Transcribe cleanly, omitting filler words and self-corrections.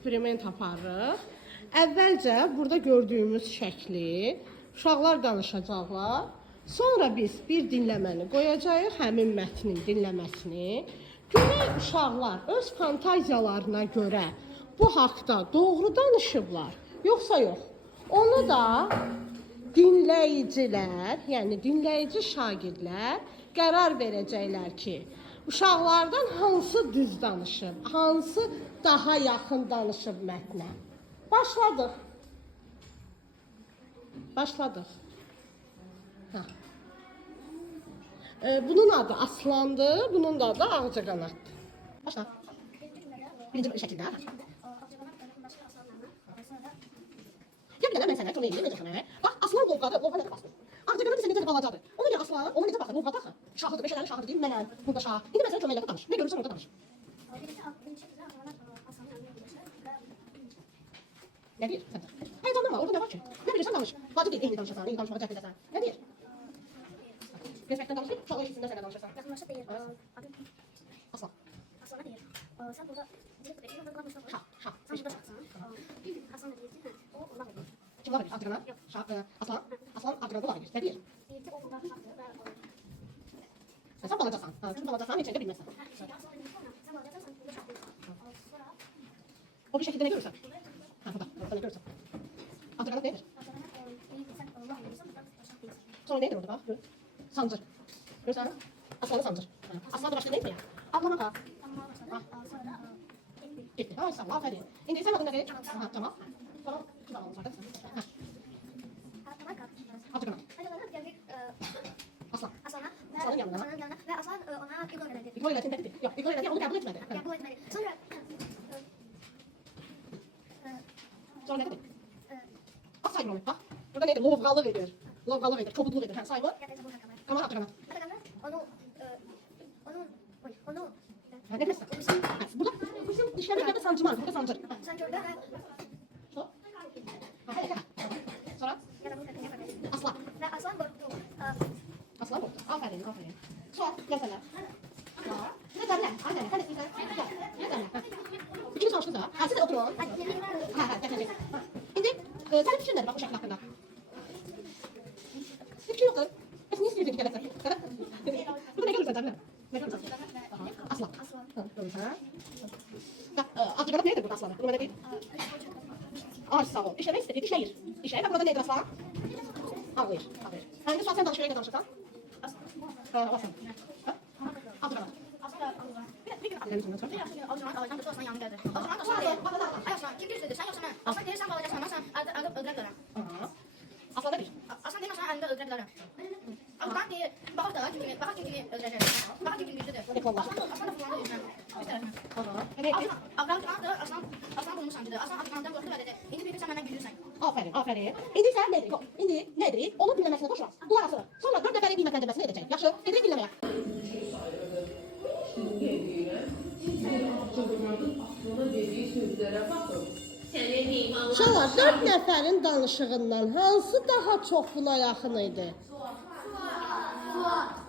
eksperiment aparırıq. Əvvəlcə burada gördüyümüz şəkli uşaqlar danışacaqlar. Sonra biz bir dinləməni qoyacağıq, həmin mətnin dinləməsini. Görək uşaqlar öz fantaziyalarına görə bu haqda doğru danışıblar, yoxsa yox. Onu da dinləyicilər, yəni dinləyici şagirdlər qərar verəcəklər ki, uşaqlardan hansı düz danışıb, hansı daha yaxın danışıb mətnə. Başladıq. Başladıq. Ha. Bunun adı Aslandır, bunun da adı Ağcaqanaddır. Başla. Birinci şəkildə. Gəl bir dənə mən sənə çox neyim, necə xənə? Bax, aslan lovğadır, lovğa necə basdır. Ağcaqanad isə necə balacadır. Ona görə aslan, ona necə baxır, lovğa baxır. Şahıdır, meşələrin şahıdır deyim, mənəm, burada şah. İndi mən sənə köməklə danış. Nə görürsən orada danış. Ne deyir? Heyecanlanma, orada ne var ki? Ne bilirsən danış. Vacib deyil, eyni danışasan, eyni danışmağa cəhd edəsən. Ne deyir? Respektdən danışır, uşaqlar eşitsinlər sənə danışırsan. Yaxınlaşıb deyir, Aslan. Aslana deyir, sən burada direktor deyir, burada qamuşda var. Şah. Sən burada şahsan. Aslan da deyir ki, o lağ edir. Kim lağ edir? Ağcaqanad? Aslan. Aslan Ağcaqanada lağ edir. Ne deyir? Deyir ki, o burada şahdır və... Sən balacasan. Çünki balacasan, heç də bilməzsən. Sən balacasan, sən burada şahdır. Sonra... O bir şəkildə nə görürsən? Ha, burada ne görürsən? Ağcaqanad nedir? Sonra nedir orada bax? Gör. Sancır. Görürsən? Aslanı sancır. Aslan da başqa neydir ya? Avlama bax. Gitti. Ay sağ ol, aferin. İndi sən adın nədir? Aha, tamam. Sonra kim almış artıq? Ağcaqanad. Aslan. Aslanın yanına. Və Aslan ona iqor elədi. İqor elədi, nədir? Yox, iqor elədi, onu qəbul etmədi. Qəbul etmədi. Sonra... Sonra nə dedi? Bax sayılır onu, bax. Burada neydir? Lovğalıq edir. Lovğalıq edir, kobudluq edir. Hə, sayılır? Tamam, Ağcaqanad. Onu... Hə, nə bilirsən? Burada bizim dişlərdə sancılar, burada sancır. Sən gördün və... Stop. Ha, hələ. Sonra? Aslan. Və Aslan qorxdu. Aslan qorxdu. Aferin, aferin. Sonra, gəl sənə. Bir də sənə. Ay sənə, sən istəyirsən. Gəl, bir də sənə. İkiniz çalışdınız ha? Ha, siz də oturun. Hə, gəl. İndi, sənin fikrin nədir bax bu şəkil haqqında? Bir fikrin yoxdur. Bəs niyə istəyirdin ki, gələsən? Burada nə görürsən Cəmilə? Nə görürsən? Aslan. Görürsən? Ağcaqanad nədir burada aslanı? Bunu mənə deyil. Ay sağ ol. İşləmək istəyir, işləyir. İşləyir. Bax burada nədir aslan? Ağlayır. Hə, indi sual sən danış, görək nə danışırsan? Aslan. Ağcaqanad. Aslan yanına gəldi. Aslan deyir. Ay Aslan, kim düzdür? Sən yoxsa mən? Aslan deyir, sən balacasan, mən sən öldürə bilərəm. Aslan nə deyir? Aslan deyir, mən əlində öldürə bilərəm. Ağdan deyir, baxır da, baxır ki, öldürəcək. Baxır ki, güclüdür. Aslan da fulanda deyirsən. Bir tərəfdən. Aslan bulmuş sancıdır. Aslan Ağcandan qorxdu və dedi, indi bilirsən məndən gülürsən. Aferin, aferin. İndi sən nədir? Yox, indi nədir? Onun dinləməsini qoşuram. Qulaq asırıq. Sonra 4 nəfərin qiymətləndirməsini edəcək. Yaxşı, gedirik dinləməyə. Uşaqlar, 4 nəfərin danışığından hansı daha çox buna yaxın idi? Fuat.